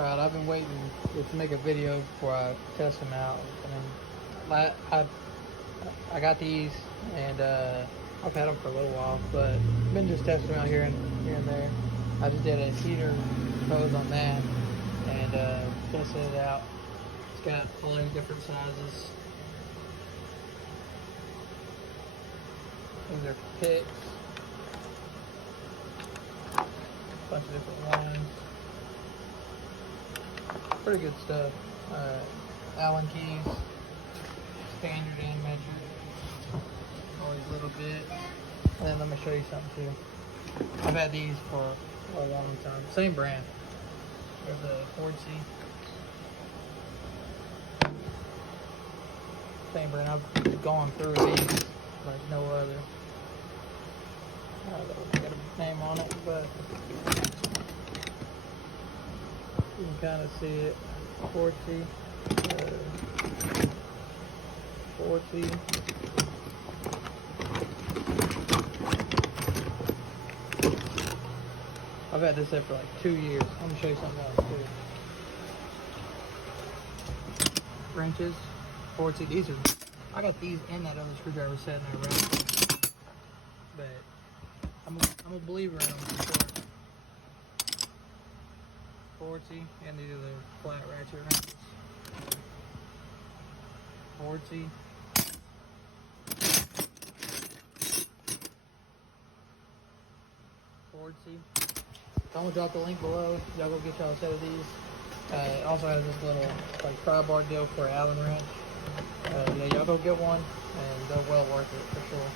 Alright, I've been waiting to make a video before I test them out. I got these, and I've had them for a little while, but been just testing them out here and there. I just did a heater hose on that and tested it out. It's got all these different sizes. These are picks, a bunch of different ones. Pretty good stuff. Allen keys, standard and measured, always a little bit. And then let me show you something too. I've had these for a long time. Same brand. There's a Ford C. Same brand. I've gone through these like no other. I don't got a name on it, but you can kind of see it. 40, 40. I've had this set for like 2 years. Let me show you something else too. Wrenches, 40. These are, I got these and that other screwdriver set in there, right? But I'm a believer in them for sure. 40, and these are the flat ratchet wrenches. 40. I'm gonna drop the link below. Y'all go get y'all a set of these. It also has this little like pry-bar deal for Allen wrench. Yeah, y'all go get one, and they're well worth it for sure.